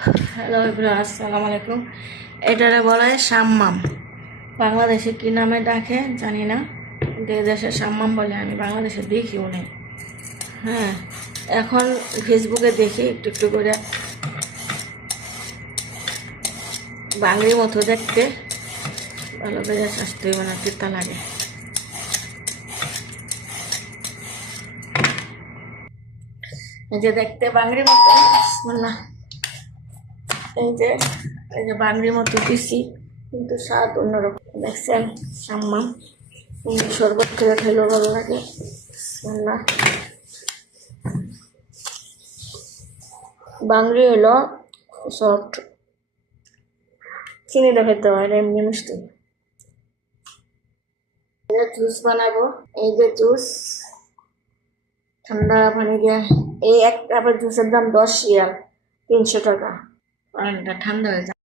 Hello everyone, আসসালামু আলাইকুম। এটারে বলা হয় সাম্মাম। বাংলাদেশে কি নামে ডাকে জানি না, কিন্তু দেশে সাম্মাম বলে। আমি বাংলাদেশে দেখিও নেই। হ্যাঁ, এখন ফেসবুকে দেখি একটু একটু করে বাঙালির মতো দেখতে, ভালো করে স্বাস্থ্য মানে তিতা লাগে। এই যে দেখতে বাঙালির মতো না, এই যে এই যে বাঙালির মতো দিছি, কিন্তু স্বাদ অন্যরকম। দেখছেন সাম্মাম, শরবত করে খেলেও ভালো লাগে। বিসমিল্লাহ। বাংরি হলো সফট, চিনি দেখাতে হয় এমনি মিষ্টি। জুস বানাবো। এই যে জুস, ঠান্ডা পানি দিয়ে। এই এক কাপের জুসের দাম 10 রিয়াল, 300 টাকা। পানিটা ঠান্ডা হয়ে যায়।